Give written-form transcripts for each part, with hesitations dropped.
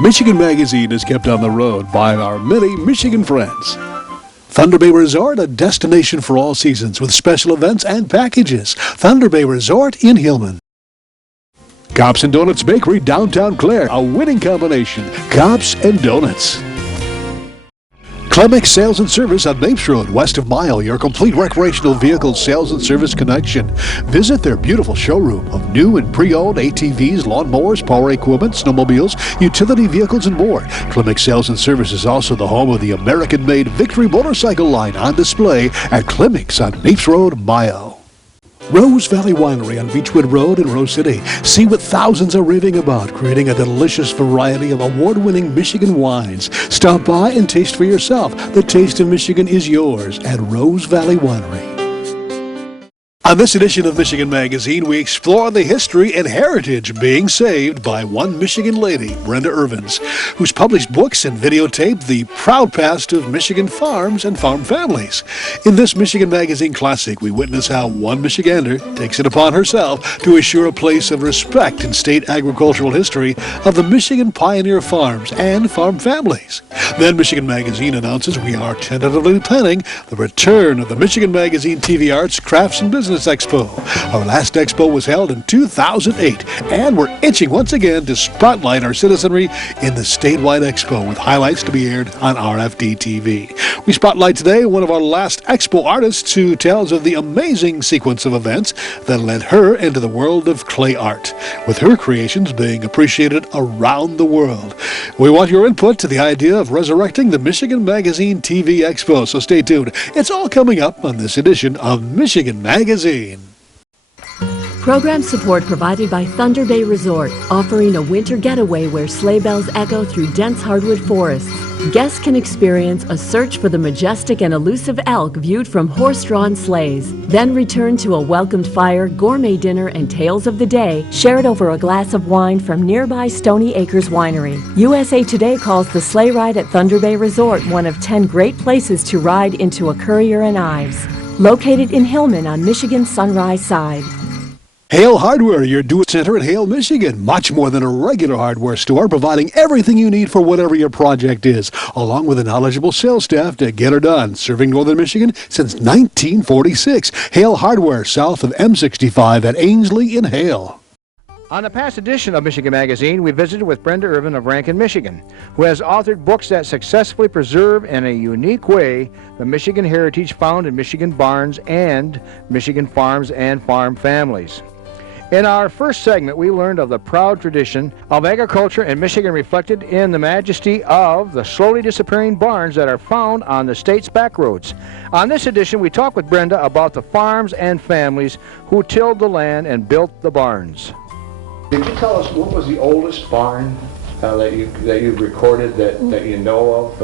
Michigan Magazine is kept on the road by our many Michigan friends. Thunder Bay Resort, a destination for all seasons with special events and packages. Thunder Bay Resort in Hillman. Cops and Donuts Bakery, downtown Clare, a winning combination. Cops and Donuts. Clemick Sales and Service on Mapes Road, west of Mile, your complete recreational vehicle sales and service connection. Visit their beautiful showroom of new and pre-owned ATVs, lawnmowers, power equipment, snowmobiles, utility vehicles, and more. Clemick Sales and Service is also the home of the American-made Victory motorcycle line on display at Clemick's on Mapes Road, Mile. Rose Valley Winery on Beechwood Road in Rose City. See what thousands are raving about, creating a delicious variety of award-winning Michigan wines. Stop by and taste for yourself. The taste of Michigan is yours at Rose Valley Winery. On this edition of Michigan Magazine, we explore the history and heritage being saved by one Michigan lady, Brenda Ervins, who's published books and videotaped the proud past of Michigan farms and farm families. In this Michigan Magazine classic, we witness how one Michigander takes it upon herself to assure a place of respect in state agricultural history of the Michigan pioneer farms and farm families. Then Michigan Magazine announces we are tentatively planning the return of the Michigan Magazine TV Arts, Crafts, and Business Expo. Our last expo was held in 2008, and we're itching once again to spotlight our citizenry in the statewide expo with highlights to be aired on RFD-TV. We spotlight today one of our last expo artists who tells of the amazing sequence of events that led her into the world of clay art, with her creations being appreciated around the world. We want your input to the idea of resurrecting the Michigan Magazine TV Expo, so stay tuned. It's all coming up on this edition of Michigan Magazine. Program support provided by Thunder Bay Resort, offering a winter getaway where sleigh bells echo through dense hardwood forests. Guests can experience a search for the majestic and elusive elk viewed from horse-drawn sleighs, then return to a welcomed fire, gourmet dinner, and tales of the day shared over a glass of wine from nearby Stony Acres Winery. USA Today calls the sleigh ride at Thunder Bay Resort one of 10 great places to ride into a Currier and Ives. Located in Hillman on Michigan's Sunrise Side. Hale Hardware, your do-it center in Hale, Michigan. Much more than a regular hardware store, providing everything you need for whatever your project is, along with a knowledgeable sales staff to get her done. Serving Northern Michigan since 1946. Hale Hardware, south of M65 at Ainsley in Hale. On a past edition of Michigan Magazine, we visited with Brenda Irvin of Rankin, Michigan, who has authored books that successfully preserve in a unique way the Michigan heritage found in Michigan barns and Michigan farms and farm families. In our first segment, we learned of the proud tradition of agriculture in Michigan reflected in the majesty of the slowly disappearing barns that are found on the state's back roads. On this edition, we talk with Brenda about the farms and families who tilled the land and built the barns. Did you tell us what was the oldest barn that you recorded that you know of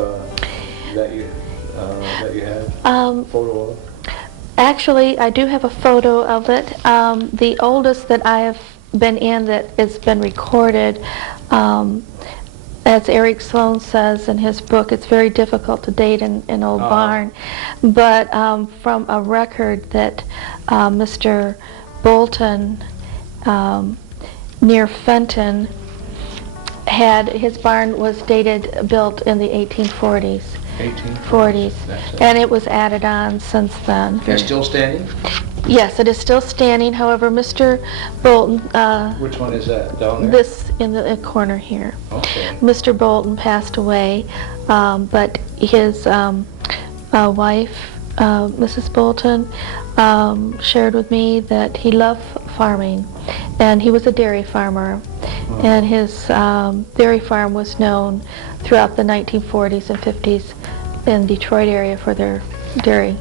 that you had a photo of? Actually, I do have a photo of it. The oldest that I have been in that has been recorded, as Eric Sloan says in his book, it's very difficult to date an old barn. But from a record that Mr. Bolton near Fenton had, his barn was built in the 1840s. 40s, and it was added on since then. It's still standing? Yes, it is still standing. However, Mr. Bolton, which one is that, down there? This in the corner here. Okay. Mr. Bolton passed away, but his wife, Mrs. Bolton, shared with me that he loved farming, and he was a dairy farmer, and his dairy farm was known throughout the 1940s and 50s in Detroit area for their dairy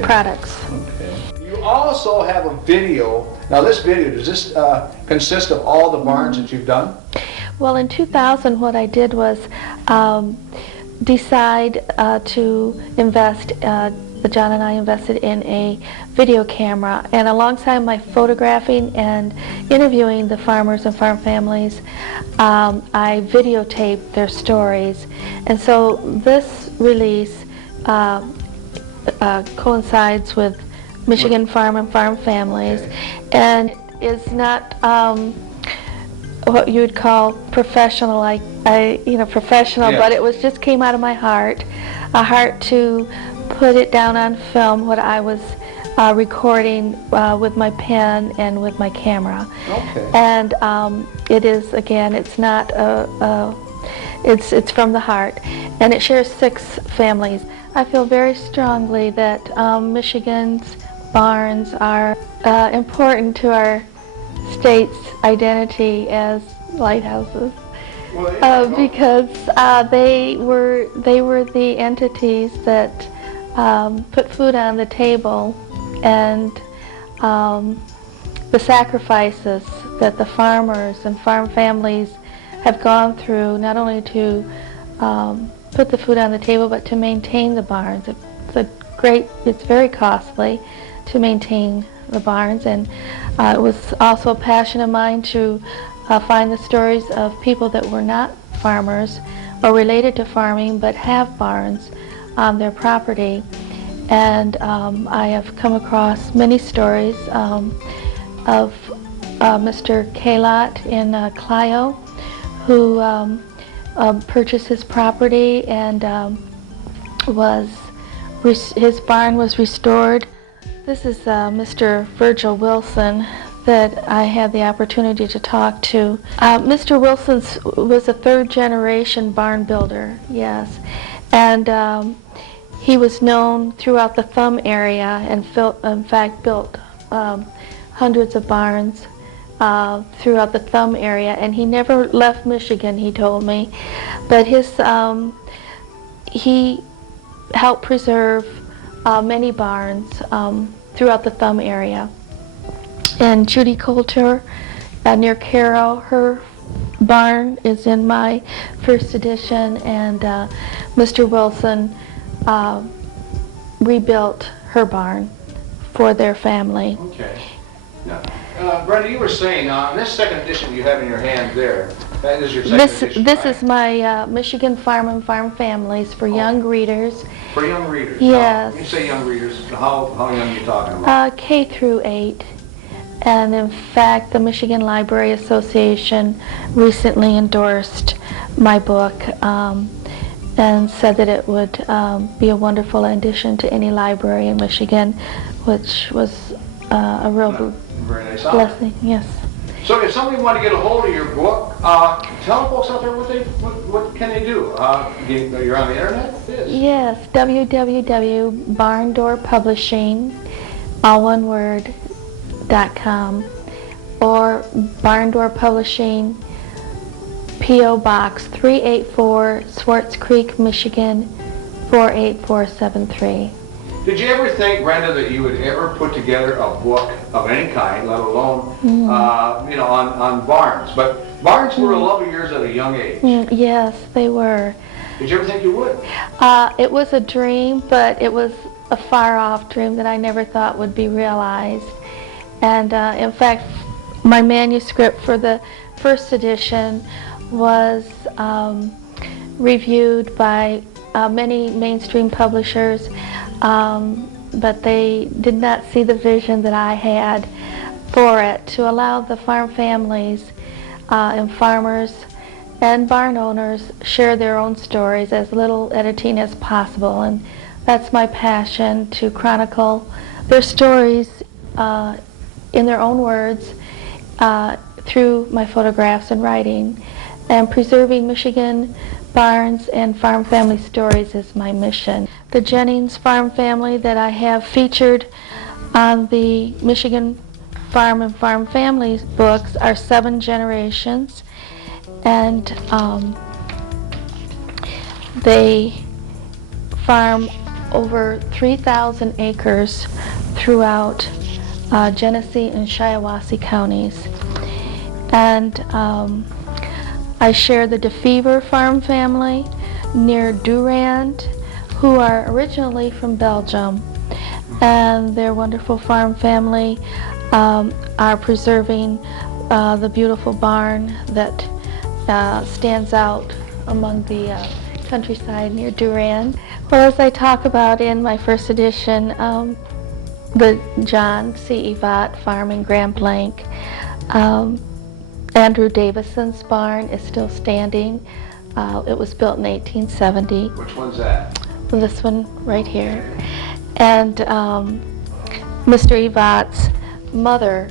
products. Okay. You also have a video. Now this video, does this consist of all the barns that you've done? Well, in 2000 what I did was decide to invest, John and I invested in a video camera, and alongside my photographing and interviewing the farmers and farm families, I videotaped their stories. And so this release coincides with Michigan Farm and Farm Families, and is not what you would call professional. I professional, Yes. but it was just came out of my heart, a heart to put it down on film, what I was recording with my pen and with my camera. Okay. And it is, again, it's not it's from the heart, and it shares 6 families. I feel very strongly that Michigan's barns are important to our state's identity as lighthouses. Because they were the entities that put food on the table, and the sacrifices that the farmers and farm families have gone through, not only to put the food on the table, but to maintain the barns. It's very costly to maintain the barns, and it was also a passion of mine to find the stories of people that were not farmers or related to farming but have barns on their property. And I have come across many stories of Mr. Kalot in Clio, who purchased his property and his barn was restored. This is Mr. Virgil Wilson that I had the opportunity to talk to. Mr. Wilson was a 3rd generation barn builder, yes, and he was known throughout the Thumb area, and in fact built hundreds of barns throughout the Thumb area, and he never left Michigan, he told me, but he helped preserve many barns throughout the Thumb area. And Judy Coulter near Caro, her barn is in my 1st edition, and Mr. Wilson rebuilt her barn for their family. Okay. Now, Brenda, you were saying this 2nd edition you have in your hand there, that is your 2nd edition, This right? is my Michigan Farm and Farm Families for young readers. For young readers? Yes. Now, when you say young readers, how young are you talking about? K through 8. And in fact, the Michigan Library Association recently endorsed my book and said that it would be a wonderful addition to any library in Michigan, which was a real Very nice. blessing. Yes. So if somebody wanted to get a hold of your book, tell folks out there what can they do? You're on the internet? Yes, www.barndoorpublishing, all one word, .com, or Barndoor Publishing, P.O. Box 384, Swartz Creek, Michigan 48473. Did you ever think, Brenda, that you would ever put together a book of any kind, let alone, on barns? But barns were a love of yours at a young age. Yes, they were. Did you ever think you would? It was a dream, but it was a far-off dream that I never thought would be realized. And in fact, my manuscript for the 1st edition was reviewed by many mainstream publishers, but they did not see the vision that I had for it, to allow the farm families and farmers and barn owners share their own stories, as little editing as possible. And that's my passion, to chronicle their stories in their own words through my photographs and writing. And preserving Michigan barns and farm family stories is my mission. The Jennings farm family that I have featured on the Michigan Farm and Farm Families books are 7 generations, and they farm over 3,000 acres throughout Genesee and Shiawassee counties. And I share the DeFever farm family near Durand, who are originally from Belgium, and their wonderful farm family are preserving the beautiful barn that stands out among the countryside near Durand. Well, as I talk about in my 1st edition, the John C. Evat farm in Grand Blanc, Andrew Davison's barn is still standing. It was built in 1870. Which one's that? This one right here. And Mr. Evatt's mother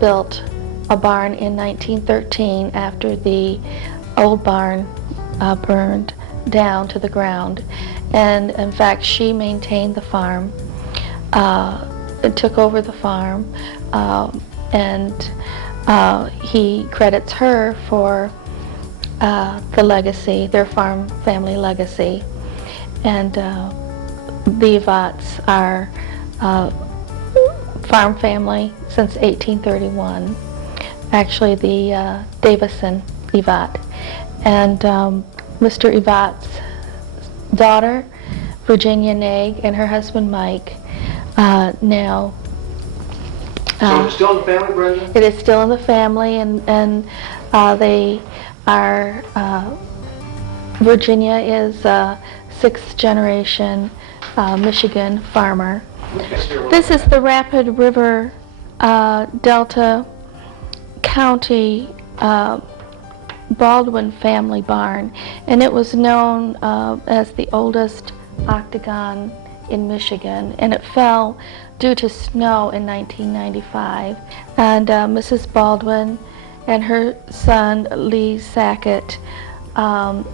built a barn in 1913 after the old barn burned down to the ground. And in fact, she maintained the farm, took over the farm, and he credits her for the legacy, their family legacy. And the Evatts are farm family since 1831. Actually, the Davison Evatt. And Mr. Evatt's daughter, Virginia Naig, and her husband Mike, now. So it's still in the family, Brenda? It is still in the family, and they are, Virginia is a sixth generation Michigan farmer. This is the Rapid River Delta County Baldwin family barn, and it was known as the oldest octagon in Michigan, and it fell due to snow in 1995. And Mrs. Baldwin and her son Lee Sackett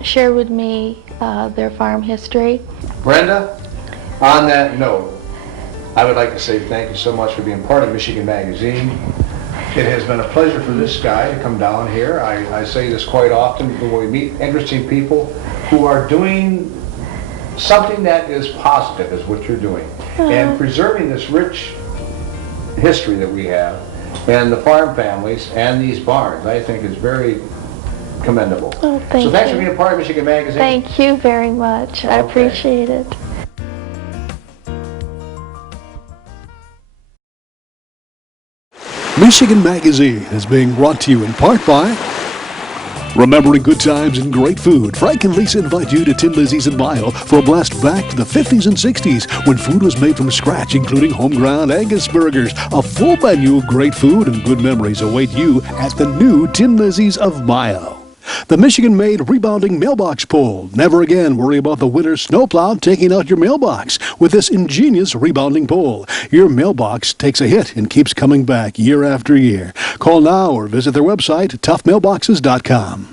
shared with me their farm history. Brenda, on that note, I would like to say thank you so much for being part of Michigan Magazine. It has been a pleasure for this guy to come down here. I say this quite often when we meet interesting people who are doing something that is positive, is what you're doing. And preserving this rich history that we have, and the farm families, and these barns, I think is very commendable. Oh, thank so thanks you. for being a part of Michigan Magazine. Thank you very much. I appreciate it. Michigan Magazine is being brought to you in part by Remembering Good Times and Great Food. Frank and Lisa invite you to Tin Lizzie's in Mile for a blast back to the 50s and 60s when food was made from scratch, including home-ground Angus burgers. A full menu of great food and good memories await you at the new Tin Lizzie's of Mile. The Michigan-made rebounding mailbox pole. Never again worry about the winter snowplow taking out your mailbox with this ingenious rebounding pole. Your mailbox takes a hit and keeps coming back year after year. Call now or visit their website, toughmailboxes.com.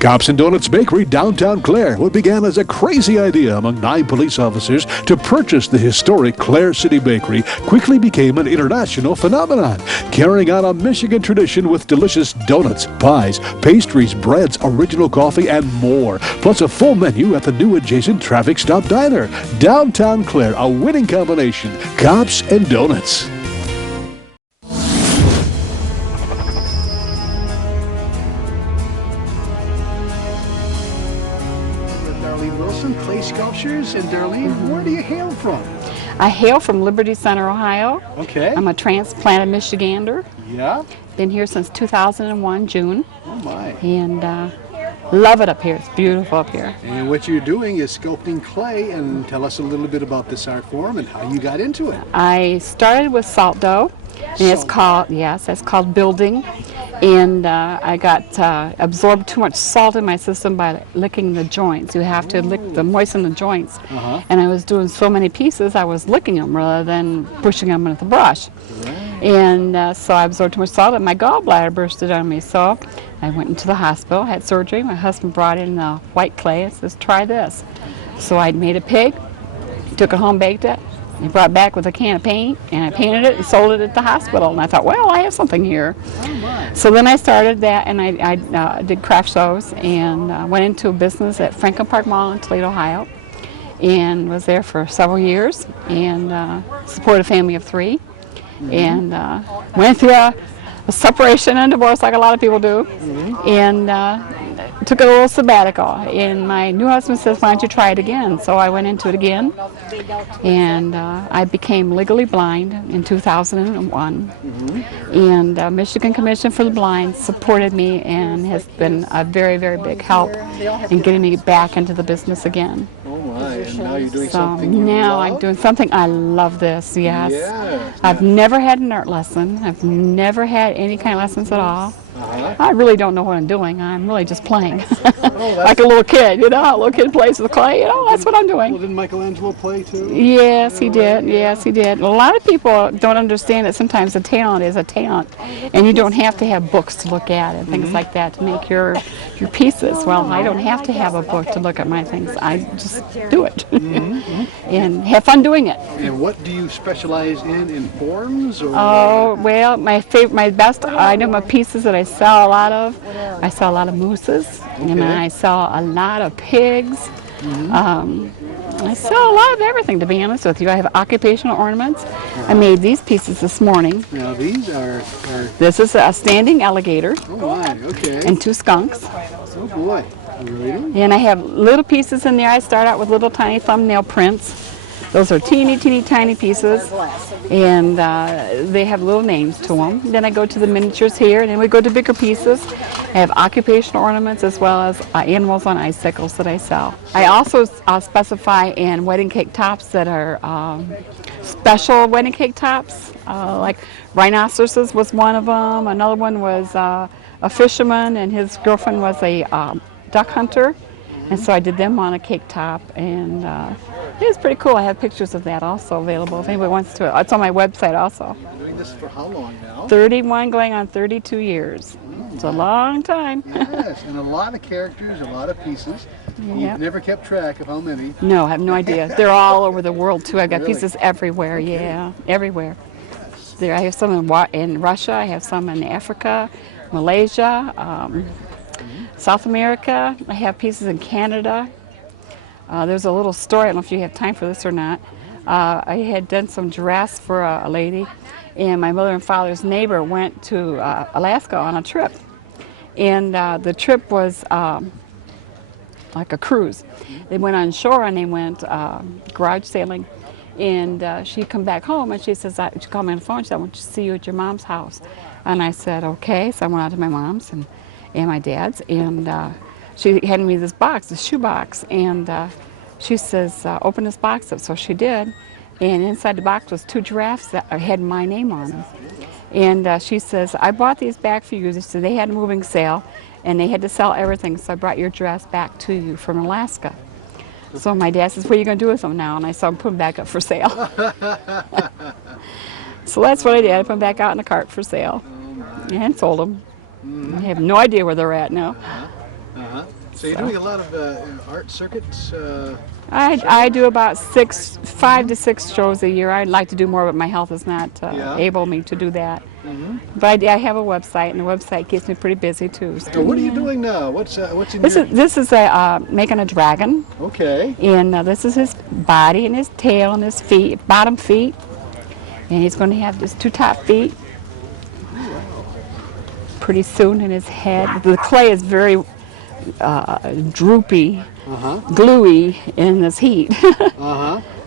Cops and Donuts Bakery, downtown Clare, what began as a crazy idea among 9 police officers to purchase the historic Clare City Bakery quickly became an international phenomenon, carrying on a Michigan tradition with delicious donuts, pies, pastries, breads, original coffee, and more, plus a full menu at the new adjacent Traffic Stop Diner. Downtown Clare, a winning combination, Cops and Donuts. Darlene Wilson, clay sculptures. And Darlene, where do you hail from? I hail from Liberty Center, Ohio. Okay. I'm a transplanted Michigander. Yeah? Been here since 2001, June. Oh my. And love it up here. It's beautiful up here. And what you're doing is sculpting clay, and tell us a little bit about this art form and how you got into it. I started with salt dough, and it's called building. And I got absorbed too much salt in my system by licking the joints. You have to moisten the joints. And I was doing so many pieces, I was licking them rather than pushing them with the brush. And so I absorbed too much salt, and my gallbladder bursted on me. So I went into the hospital, had surgery. My husband brought in the white clay and says, try this. So I made a pig, took it home, baked it. He brought it back with a can of paint, and I painted it and sold it at the hospital. And I thought, well, I have something here. So then I started that, and I did craft shows, and went into a business at Franklin Park Mall in Toledo, Ohio, and was there for several years, and supported a family of 3, and went through a separation and divorce like a lot of people do, and took a little sabbatical. And my new husband says, why don't you try it again? So I went into it again, and I became legally blind in 2001. And Michigan Commission for the Blind supported me and has been a very, very big help in getting me back into the business again. Oh my, and now you're doing So something you now love? I'm doing something I love this, yes. Yeah. I've never had an art lesson. I've never had any kind of lessons at all. I really don't know what I'm doing. I'm really just playing. Like a little kid, you know, a little kid plays with clay, you know, that's what I'm doing. Well, didn't Michelangelo play too? Yes, he did. Yes, he did. A lot of people don't understand that sometimes a talent is a talent, and you don't have to have books to look at and things like that to make your pieces. Well, I don't have to have a book to look at my things. I just do it and have fun doing it. And what do you specialize in forms? Or? Oh, well, my best item of pieces that I sell a lot of, I sell a lot of mooses, and I sell a lot of pigs. I sell a lot of everything, to be honest with you. I have occupational ornaments. I made these pieces this morning. Now these are... This is a standing alligator Oh my, okay. and 2 skunks. Oh boy. Really? And I have little pieces in there. I start out with little tiny thumbnail prints. Those are teeny, teeny, tiny pieces, and they have little names to them. Then I go to the miniatures here, and then we go to bigger pieces. I have occupational ornaments as well as animals on icicles that I sell. I also specify in wedding cake tops that are special wedding cake tops, like rhinoceroses was one of them. Another one was a fisherman, and his girlfriend was a duck hunter. And so I did them on a cake top, and it was pretty cool. I have pictures of that also available if anybody wants to. It's on my website also. You're doing this for how long now? 31 going on 32 years. It's a long time. Yes, and a lot of characters, a lot of pieces. You've never kept track of how many. No, I have no idea. They're all over the world too. I've got pieces everywhere, yeah, everywhere. There, I have some in Russia, I have some in Africa, Malaysia, South America. I have pieces in Canada. There's a little story, I don't know if you have time for this or not. I had done some giraffes for a lady, and my mother and father's neighbor went to Alaska on a trip. And the trip was like a cruise. They went on shore and they went garage sailing. And she come back home and she says, she called me on the phone, she said, I want to see you at your mom's house. And I said, okay. So I went out to my mom's and my dad's, and she handed me this box, this shoe box, and she says, open this box up. So she did, and inside the box was 2 giraffes that had my name on them. And she says, I bought these back for you. So they had a moving sale, and they had to sell everything, so I brought your giraffes back to you from Alaska. So my dad says, what are you going to do with them now? And I said, I'm putting them back up for sale. So that's what I did. I put them back out in the cart for sale and sold them. I have no idea where they're at now. So you're doing a lot of art circuits? I do about 5 to 6 shows a year. I'd like to do more, but my health is not able me to do that. But I have a website, and the website keeps me pretty busy too. So what are you doing now? What's in this is making a dragon. Okay. And this is his body and his tail and his feet, bottom feet. And he's going to have his 2 top feet. Pretty soon in his head. The clay is very droopy, gluey in this heat.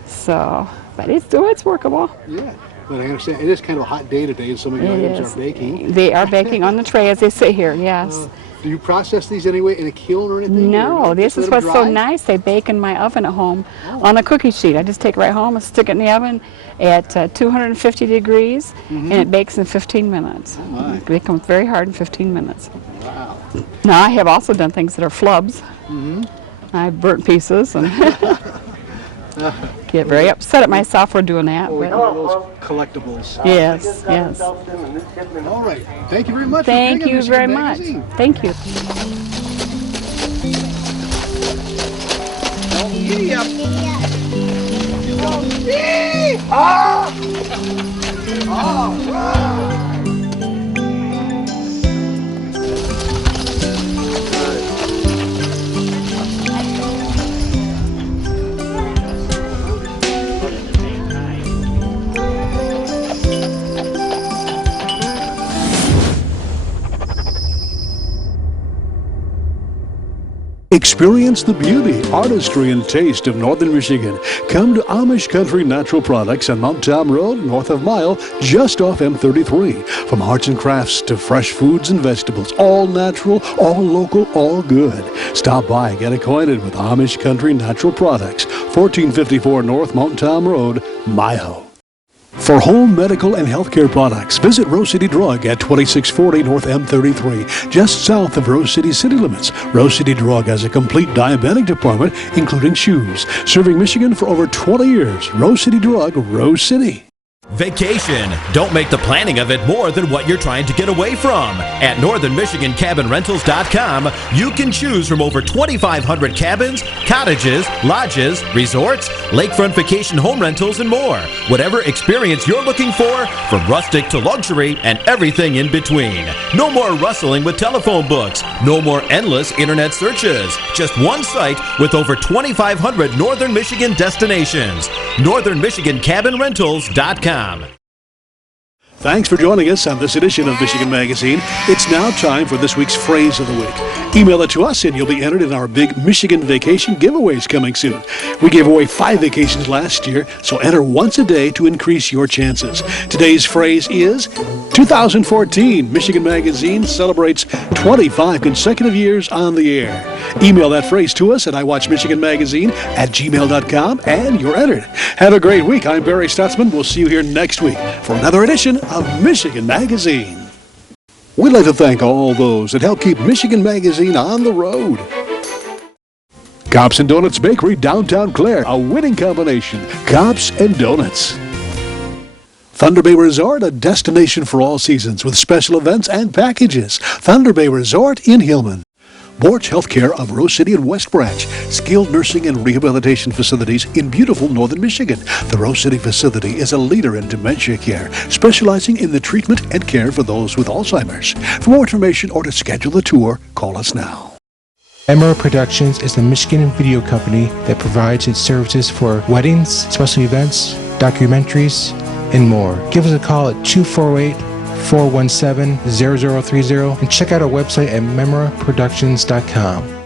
So, but it's workable. Yeah, but I understand it is kind of a hot day today, and some of your items are baking. They are baking on the tray as they sit here. Yes. Do you process these anyway in a kiln or anything? No, this is what's so nice. They bake in my oven at home on a cookie sheet. I just take it right home and stick it in the oven at 250 degrees, and it bakes in 15 minutes. It becomes very hard in 15 minutes. Wow. Now, I have also done things that are flubs. I've burnt pieces and get very upset at myself for doing that. Well, we call those collectibles. Yes, yes. All right. Thank you very much. Thank you very much. Thank you. Giddy up. All right. Experience the beauty, artistry, and taste of Northern Michigan. Come to Amish Country Natural Products on Mount Tom Road, north of Mile, just off M33. From arts and crafts to fresh foods and vegetables, all natural, all local, all good. Stop by and get acquainted with Amish Country Natural Products, 1454 North Mount Tom Road, Mile. For home, medical, and healthcare products, visit Rose City Drug at 2640 North M33, just south of Rose City city limits. Rose City Drug has a complete diabetic department, including shoes. Serving Michigan for over 20 years. Rose City Drug, Rose City. Vacation. Don't make the planning of it more than what you're trying to get away from. At northernmichigancabinrentals.com, you can choose from over 2,500 cabins, cottages, lodges, resorts, lakefront vacation home rentals, and more. Whatever experience you're looking for, from rustic to luxury and everything in between. No more rustling with telephone books. No more endless internet searches. Just one site with over 2,500 Northern Michigan destinations. northernmichigancabinrentals.com. Thanks for joining us on this edition of Michigan Magazine. It's now time for this week's Phrase of the Week. Email it to us and you'll be entered in our big Michigan vacation giveaways coming soon. We gave away 5 vacations last year, so enter once a day to increase your chances. Today's phrase is 2014. Michigan Magazine celebrates 25 consecutive years on the air. Email that phrase to us at iwatchmichiganmagazine@gmail.com and you're entered. Have a great week. I'm Barry Stutzman. We'll see you here next week for another edition of Michigan Magazine. We'd like to thank all those that help keep Michigan Magazine on the road. Cops and Donuts Bakery, downtown Clare, a winning combination. Cops and Donuts. Thunder Bay Resort, a destination for all seasons with special events and packages. Thunder Bay Resort in Hillman. Borch Healthcare of Rose City and West Branch, skilled nursing and rehabilitation facilities in beautiful northern Michigan. The Rose City facility is a leader in dementia care, specializing in the treatment and care for those with Alzheimer's. For more information or to schedule a tour, call us now. Emerald Productions is a Michigan video company that provides its services for weddings, special events, documentaries, and more. Give us a call at 248-417-0030 and check out our website at memraproductions.com.